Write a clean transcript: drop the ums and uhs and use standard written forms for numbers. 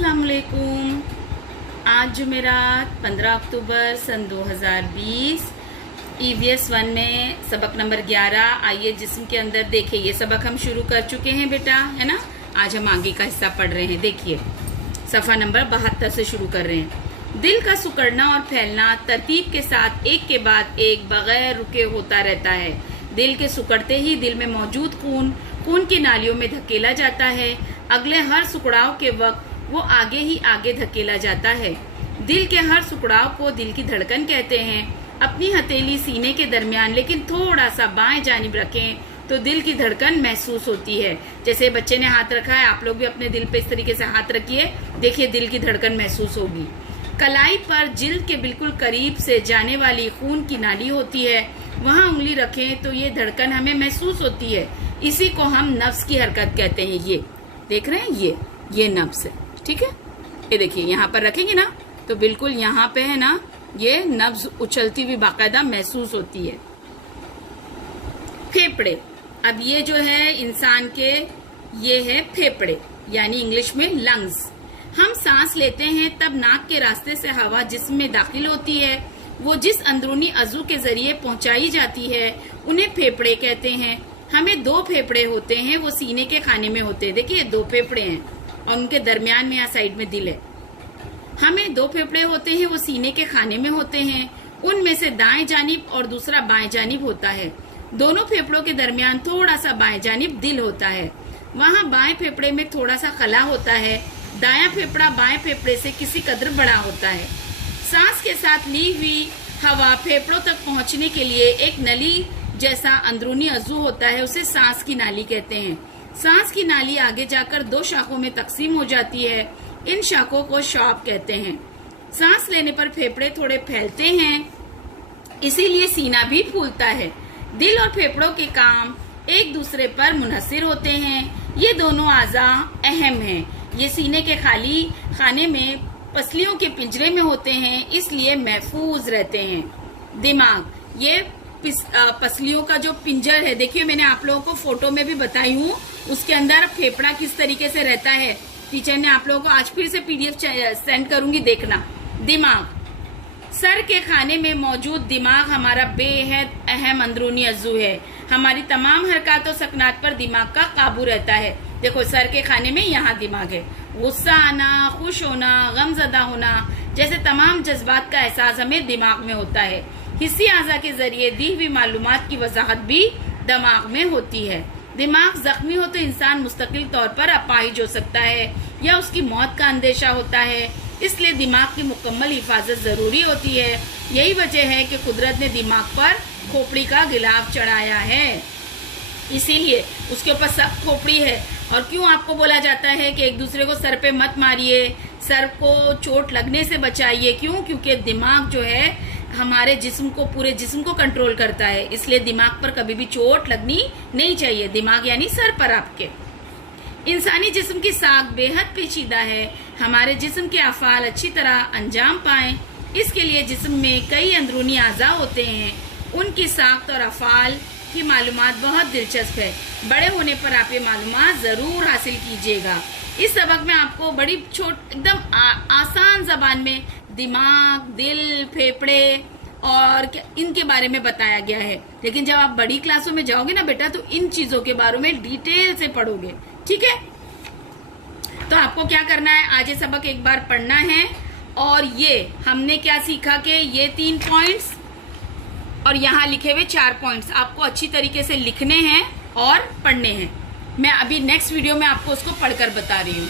अस्सलाम वालेकुम। आज जुमेरात 15 अक्टूबर सन 2020 EVS 1 में सबक नंबर 11। आइए जिस्म के अंदर देखिए, ये सबक हम शुरू कर चुके हैं बेटा, है ना। आज हम आगे का हिस्सा पढ़ रहे हैं। देखिए सफ़ा नंबर 72 से शुरू कर रहे हैं। दिल का सिकुड़ना और फैलना तरतीब के साथ एक के बाद एक बगैर रुके होता रहता है। दिल के सिकुड़ते ही दिल में मौजूद खून की नालियों में धकेला जाता है। अगले हर सिकुड़ाव के वक्त वो आगे ही आगे धकेला जाता है। दिल के हर सिकुड़ाव को दिल की धड़कन कहते हैं। अपनी हथेली सीने के दरमियान लेकिन थोड़ा सा बाएं जानिब रखें तो दिल की धड़कन महसूस होती है। जैसे बच्चे ने हाथ रखा है, आप लोग भी अपने दिल पे इस तरीके से हाथ रखिए, देखिए दिल की धड़कन महसूस होगी। कलाई पर जिल्द के बिल्कुल करीब से जाने वाली खून की नाली होती है, वहाँ उंगली रखें तो ये धड़कन हमें महसूस होती है। इसी को हम नफ्स की हरकत कहते हैं। ये देख रहे हैं, ये नफ्स है, ठीक है। ये देखिए यहाँ पर रखेंगे ना तो बिल्कुल यहाँ पे है ना, ये नब्ज उछलती हुई बाकायदा महसूस होती है। फेफड़े, अब ये जो है इंसान के, ये है फेफड़े यानी इंग्लिश में लंग्स। हम सांस लेते हैं तब नाक के रास्ते से हवा जिस्म में दाखिल होती है। वो जिस अंदरूनी अज़ू के जरिए पहुंचाई जाती है उन्हें फेफड़े कहते हैं। हमें दो फेफड़े होते हैं, वो सीने के खाने में होते हैं। देखिए दो फेफड़े हैं और उनके दरमियान में यहाँ साइड में दिल है। हमें दो फेफड़े होते हैं, वो सीने के खाने में होते हैं। उनमें से दाएं जानिब और दूसरा बाएं जानिब होता है। दोनों फेफड़ों के दरमियान थोड़ा सा बाएं जानिब दिल होता है। वहाँ बाएं फेफड़े में थोड़ा सा खला होता है। दायां फेफड़ा बाएं फेफड़े से किसी कदर बड़ा होता है। सांस के साथ ली हुई हवा फेफड़ों तक पहुँचने के लिए एक नली जैसा अंदरूनी अज़ू होता है, उसे सांस की नाली कहते हैं। सांस की नाली आगे जाकर दो शाखों में तकसीम हो जाती है। इन शाखों को शॉप कहते हैं। सांस लेने पर फेफड़े थोड़े फैलते हैं, इसीलिए सीना भी फूलता है। दिल और फेफड़ों के काम एक दूसरे पर मुनहसिर होते हैं। ये दोनों आज़ा अहम हैं। ये सीने के खाली खाने में पसलियों के पिंजरे में होते हैं, इसलिए महफूज रहते हैं। दिमाग, ये पसलियों का जो पिंजर है, देखिए मैंने आप लोगों को फोटो में भी बताई हूँ, उसके अंदर फेफड़ा किस तरीके से रहता है। टीचर ने आप लोगों को आज फिर से PDF सेंड करूंगी, देखना। दिमाग, सर के खाने में मौजूद दिमाग हमारा बेहद अहम अंदरूनी अज़ू है। हमारी तमाम हरकत और सकनात पर दिमाग का काबू रहता है। देखो सर के खाने में यहाँ दिमाग है। गुस्सा आना, खुश होना, गमज़दा होना जैसे तमाम जज्बात का एहसास हमें दिमाग में होता है। हिस्सी आज़ा के जरिए दी हुई मालूमात की वजाहत भी दिमाग में होती है। दिमाग जख्मी हो तो इंसान मुस्तकिल तौर पर अपाहिज हो सकता है या उसकी मौत का अंदेशा होता है, इसलिए दिमाग की मुकम्मल हिफाजत जरूरी होती है। यही वजह है कि कुदरत ने दिमाग पर खोपड़ी का गिलाफ चढ़ाया है, इसीलिए उसके ऊपर सब खोपड़ी है। और क्यों आपको बोला जाता है कि एक दूसरे को सर पे मत मारिए, सर को चोट लगने से बचाइए। क्यों? क्योंकि दिमाग जो है हमारे जिस्म को, पूरे जिस्म को कंट्रोल करता है, इसलिए दिमाग पर कभी भी चोट लगनी नहीं चाहिए। दिमाग यानी सर पर आपके। इंसानी जिस्म की साख बेहद पेचीदा है। हमारे जिस्म के अफ़ाल अच्छी तरह अंजाम पाएं, इसके लिए जिस्म में कई अंदरूनी आज़ा होते हैं। उनकी साख्त और अफ़ाल की मालूमात बहुत दिलचस्प है। बड़े होने पर आप ये मालूमात ज़रूर हासिल कीजिएगा। इस सबक में आपको बड़ी एकदम आसान ज़बान में दिमाग, दिल, फेफड़े और इनके बारे में बताया गया है। लेकिन जब आप बड़ी क्लासों में जाओगे ना बेटा, तो इन चीज़ों के बारे में डिटेल से पढ़ोगे, ठीक है। तो आपको क्या करना है, आज ये सबक एक बार पढ़ना है। और ये हमने क्या सीखा कि ये 3 पॉइंट्स और यहाँ लिखे हुए 4 पॉइंट्स आपको अच्छी तरीके से लिखने हैं और पढ़ने हैं। मैं अभी नेक्स्ट वीडियो में आपको उसको पढ़कर बता रही हूँ।